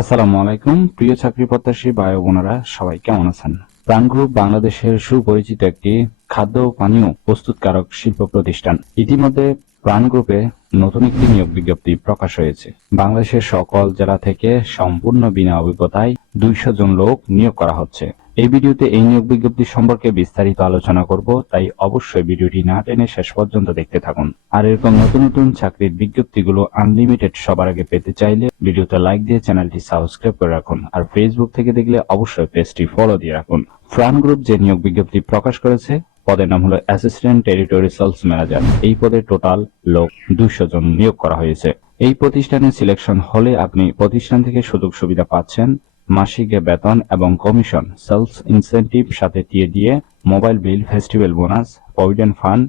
আসসালামু আলাইকুম প্রিয় চাকরি প্রত্যাশী ভাই ও বোনেরা, সবাই কেমন আছেন? প্রাণ গ্রুপ বাংলাদেশের সুপরিচিত একটি খাদ্য ও পানীয় প্রস্তুতকারক শিল্প প্রতিষ্ঠান। ইতিমধ্যে প্রাণ গ্রুপে নতুন একটি নিয়োগ বিজ্ঞপ্তি প্রকাশ হয়েছে। বাংলাদেশের সকল জেলা থেকে সম্পূর্ণ বিনা অভিজ্ঞতায় 200 জন লোক নিয়োগ করা হচ্ছে। এই ভিডিওতে এই নিয়োগ বিজ্ঞপ্তি সম্পর্কে বিস্তারিত আলোচনা করব, তাই অবশ্যই ভিডিওটি না টেনে শেষ পর্যন্ত দেখতে থাকুন। আর এরকম নতুন নতুন চাকরির বিজ্ঞপ্তিগুলো আনলিমিটেড সবার আগে পেতে চাইলে ভিডিওতে লাইক দিয়ে চ্যানেলটি সাবস্ক্রাইব করে রাখুন। আর ফেসবুক থেকে দেখলে অবশ্যই পেজটি ফলো দিয়ে রাখুন। প্রাণ গ্রুপ যে নিয়োগ বিজ্ঞপ্তি প্রকাশ করেছে, পদের নাম হলো অ্যাসিস্ট্যান্ট টেরিটরি সেলস ম্যানেজার। এই পদে টোটাল লোক 200 জন নিয়োগ করা হয়েছে। এই প্রতিষ্ঠানে সিলেকশন হলে আপনি প্রতিষ্ঠান থেকে সুযোগ সুবিধা পাচ্ছেন, মাসিক বেতন এবং কমিশন, সেলস ইনসেনটিভ, সাথে TA DA, mobile bill, festival bonus, provident fund,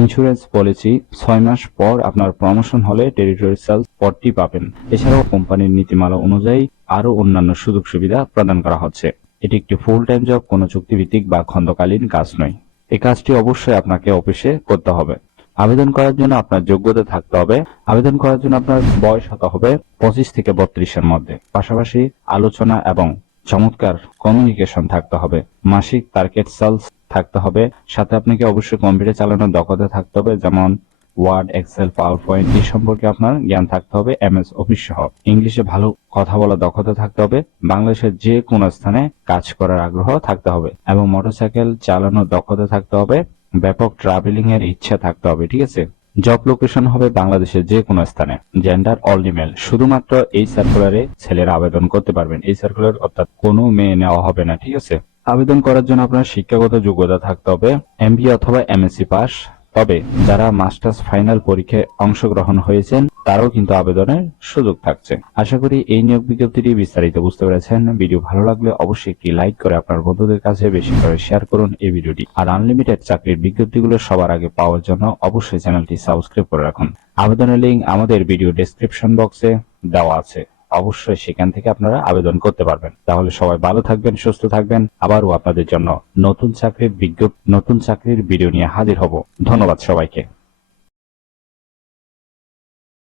insurance policy. 6 মাস পর আপনার প্রমোশন হলে টেরিটরি সেলস পদটি পাবেন। এছাড়াও কোম্পানির নীতিমালা অনুযায়ী আরো অন্যান্য সুযোগ সুবিধা প্রদান করা হচ্ছে। এটি একটি ফুল টাইম জব, কোনো চুক্তিভিত্তিক বা খণ্ডকালীন কাজ নয়। এই কাজটি অবশ্যই আপনাকে অফিসে করতে হবে। আবেদন করার জন্য আপনার যোগ্যতা থাকতে হবে। আবেদন করার জন্য আপনার বয়স হতে হবে 25 থেকে 32-এর মধ্যে। পাশাপাশি আলোচনা এবং চমৎকার কমিউনিকেশন থাকতে হবে। মাসিক টার্গেট সেলস থাকতে হবে। সাথে আপনাকে অবশ্যই কম্পিউটার চালানোর দক্ষতা থাকতে হবে, যেমন ওয়ার্ড, এক্সেল, পাওয়ার পয়েন্ট এই সম্পর্কে আপনার জ্ঞান থাকতে হবে। এমএস অফিস সহ ইংলিশে ভালো কথা বলার দক্ষতা থাকতে হবে। বাংলাদেশের যে কোনো স্থানে কাজ করার আগ্রহ থাকতে হবে এবং মোটরসাইকেল চালানোর দক্ষতা থাকতে হবে। ব্যাপক ট্রাভেলিং এর ইচ্ছা থাকতে হবে। ঠিক আছে। জব লোকেশন হবে বাংলাদেশের যে কোনো স্থানে। Gender all female. শুধুমাত্র এই সার্কুলারে ছেলেরা আবেদন করতে পারবেন। এই সার্কুলার অর্থাৎ কোনো মেয়ে নেওয়া হবে না। ঠিক আছে। আবেদন করার জন্য আপনার শিক্ষাগত যোগ্যতা থাকতে হবে এমবিএ অথবা এমএসসি পাস। তবে যারা মাস্টার্স ফাইনাল পরীক্ষায় অংশগ্রহণ হয়েছেন তারাও কিন্তু আবেদনের সুযোগ থাকছে। আশা করি এই নিয়োগ বিজ্ঞপ্তিটি বিস্তারিত বুঝতে পেরেছেন। ভিডিও ভালো লাগলে অবশ্যই একটি লাইক করে আপনার বন্ধুদের কাছে বেশি করে শেয়ার করুন এই ভিডিওটি। আর আনলিমিটেড চাকরির বিজ্ঞপ্তিগুলো সবার আগে পাওয়ার জন্য অবশ্যই চ্যানেলটি সাবস্ক্রাইব করে রাখুন। আবেদনের লিঙ্ক আমাদের ভিডিও ডেসক্রিপশন বক্সে দেওয়া আছে। অবশ্যই সেখান থেকে আপনারা আবেদন করতে পারবেন। তাহলে সবাই ভালো থাকবেন, সুস্থ থাকবেন। আবারও আপনাদের জন্য নতুন চাকরির ভিডিও নিয়ে হাজির হব। ধন্যবাদ সবাইকে।